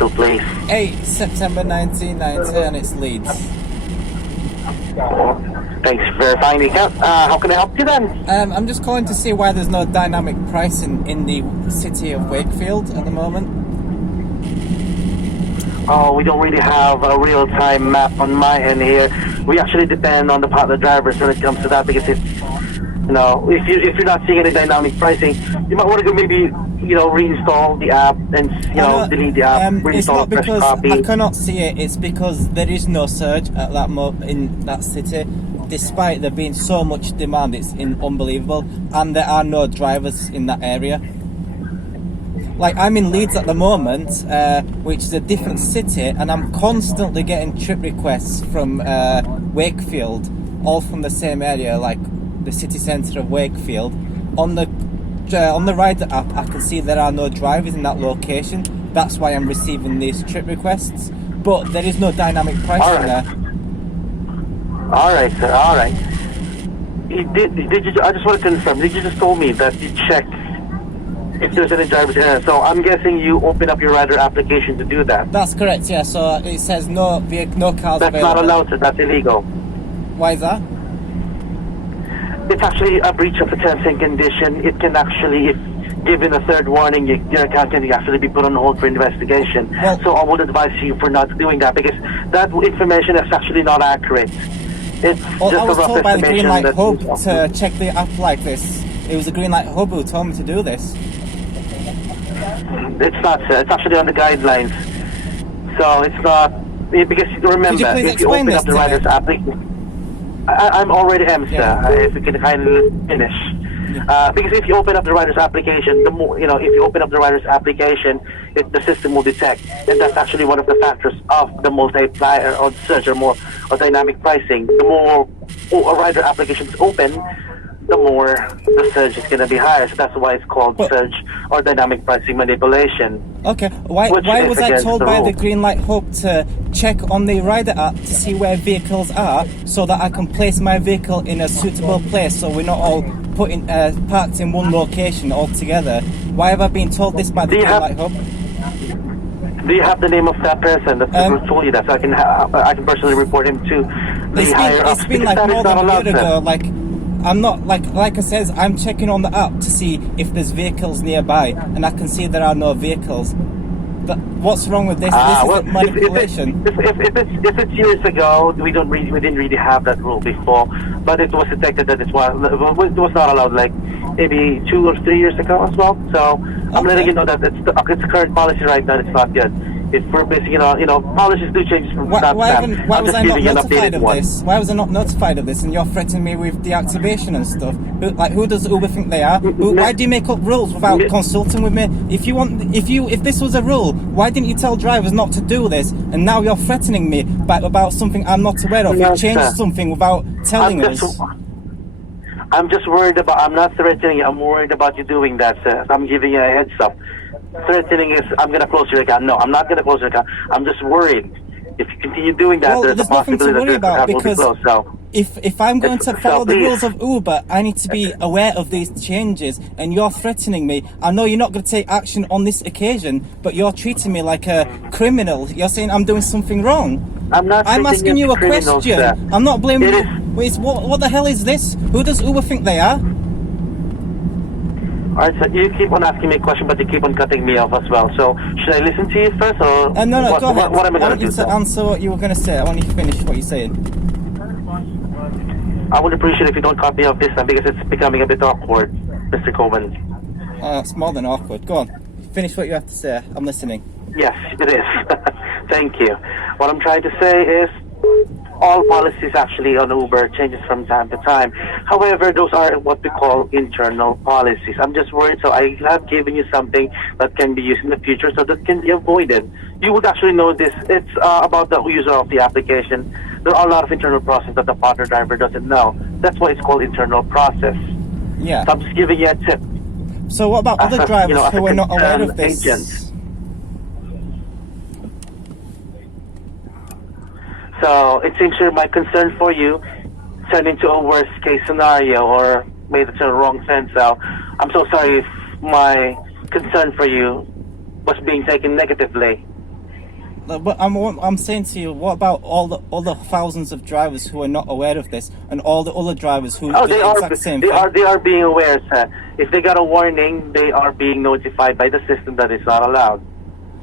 postcode, please? 8 September 1990, and it's Leeds. Thanks for verifying the account. How can I help you then? I'm just calling to see why there's no dynamic pricing in the city of Wakefield at the moment. Oh, we don't really have a real-time map on my end here. We actually depend on the partner drivers when it comes to that, because it's, if you're not seeing any dynamic pricing, you might want to go maybe, reinstall the app and, delete the app, It's reinstall not a fresh because copy. I cannot see it, it's because there is no surge at that in that city. Despite there being so much demand, it's unbelievable, and there are no drivers in that area. Like, I'm in Leeds at the moment, which is a different city, and I'm constantly getting trip requests from Wakefield, all from the same area, like the city centre of Wakefield. On the Rider app, I can see there are no drivers in that location. That's why I'm receiving these trip requests, but there is no dynamic pricing there. All right, sir. All right. Did you? I just want to confirm. Did you just told me that you checked if there's any drivers in there? So I'm guessing you open up your rider application to do that. That's correct. Yeah. So it says no cars That's available. not allowed, sir. That's illegal. Why is that? It's actually a breach of the terms and condition. It can actually, if given a third warning, your account can actually be put on hold for investigation. Well, so I would advise you for not doing that, because that information is actually not accurate. It's just I was a rough told by the Green Light estimation Hub to check the app like this. It was the Green Light Hub who told me to do this. It's not, sir. It's actually on the guidelines. So it's not, because remember, Could you please if you explain open up this the to me? rider's application, I'm already sir. Yeah. If you can kindly finish. Because if you open up the rider's application, the more, if you open up the rider's application, the system will detect, and that's actually one of the factors of the multiplier or surge or dynamic pricing. The more a rider application is open, the more the surge is going to be higher. So that's why it's called surge or dynamic pricing manipulation. Okay, why was I told by the Green Light Hub to check on the Rider app to see where vehicles are, so that I can place my vehicle in a suitable place, so we're not all parked in one location altogether? Why have I been told this by the Green Light Hub? Do you have the name of that person that told you that, so I can personally report him to the higher ups? It's been like more than a year ago. Like, I'm not like I said, I'm checking on the app to see if there's vehicles nearby, and I can see there are no vehicles. But what's wrong with this? This is manipulation. If it's years ago, we didn't really have that rule before, but it was detected that it was not allowed, like maybe 2 or 3 years ago as well. So I'm letting you know that it's the current policy right now. It's not good. If we're basing it on, policies do change from time to time. Why was I not notified of this? Why was I not notified of this? And you're threatening me with deactivation and stuff. Who does Uber think they are? Why do you make up rules without consulting with me? If this was a rule, why didn't you tell drivers not to do this? And now you're threatening me about something I'm not aware of. You changed something without telling us. I'm just worried about. I'm not threatening you. I'm worried about you doing that, sir. I'm giving you a heads up. Threatening is, I'm going to close your account. No, I'm not going to close your account. I'm just worried. If you continue doing that, there's a possibility that your account will be closed. So if I'm going to follow the rules of Uber, I need to be aware of these changes, and you're threatening me. I know you're not going to take action on this occasion, but you're treating me like a criminal. You're saying I'm doing something wrong. I'm asking you a question. Sir. I'm not blaming you. What the hell is this? Who does Uber think they are? Alright, so you keep on asking me a question, but you keep on cutting me off as well. So, should I listen to you first, or no, go ahead. What am I going to do? I want you to answer what you were going to say. I want you to finish what you're saying. I would appreciate if you don't cut me off this time, because it's becoming a bit awkward, Mr. Coleman. It's more than awkward. Go on. Finish what you have to say. I'm listening. Yes, it is. Thank you. What I'm trying to say is, all policies actually on Uber changes from time to time. However, those are what we call internal policies. I'm just worried, so I have given you something that can be used in the future, so that can be avoided. You would actually know this. It's about the user of the application. There are a lot of internal process that the partner driver doesn't know. That's why it's called internal process. Yeah. So I'm just giving you a tip. So what about other drivers who are not aware of this? Agent. So it seems here my concern for you turned into a worst case scenario, or made it to the wrong sense. So I'm so sorry if my concern for you was being taken negatively. But I'm saying to you, what about all the other thousands of drivers who are not aware of this, and all the other drivers who Oh, do the exact same thing? they are being aware, sir. If they got a warning, they are being notified by the system that it's not allowed.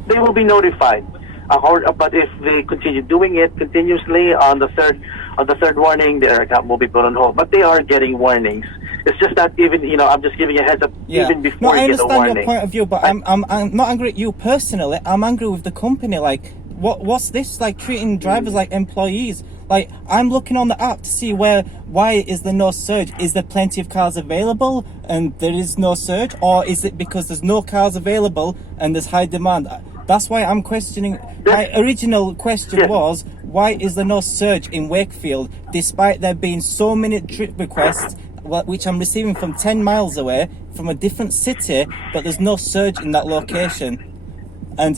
They will be notified. But if they continue doing it continuously on the third warning, their account will be put on hold. But they are getting warnings. It's just that even, I'm just giving a heads up even before I you get a warning. understand your point of view, but I'm not angry at you personally. I'm angry with the company. Like, what's this, like, treating drivers like employees? Like, I'm looking on the app to see why is there no surge? Is there plenty of cars available and there is no surge? Or is it because there's no cars available and there's high demand? That's why I'm questioning. My original question was, why is there no surge in Wakefield despite there being so many trip requests, which I'm receiving from 10 miles away from a different city, but there's no surge in that location? And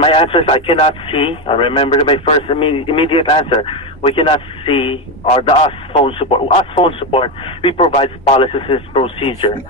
my answer is I cannot see. I remember my first immediate answer. We cannot see, or us phone support, we provide policies and procedure.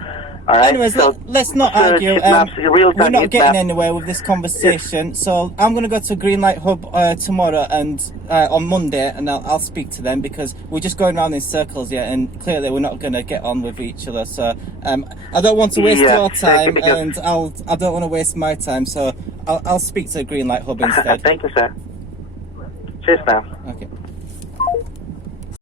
All right? anyways, So let's not argue. We're not getting anywhere with this conversation. So I'm going to go to Greenlight Hub tomorrow and on Monday, and I'll speak to them, because we're just going around in circles here, and clearly we're not going to get on with each other. So I don't want to waste your time, and I don't want to waste my time. So I'll speak to Greenlight Hub instead. Thank you, sir. Cheers now. Okay.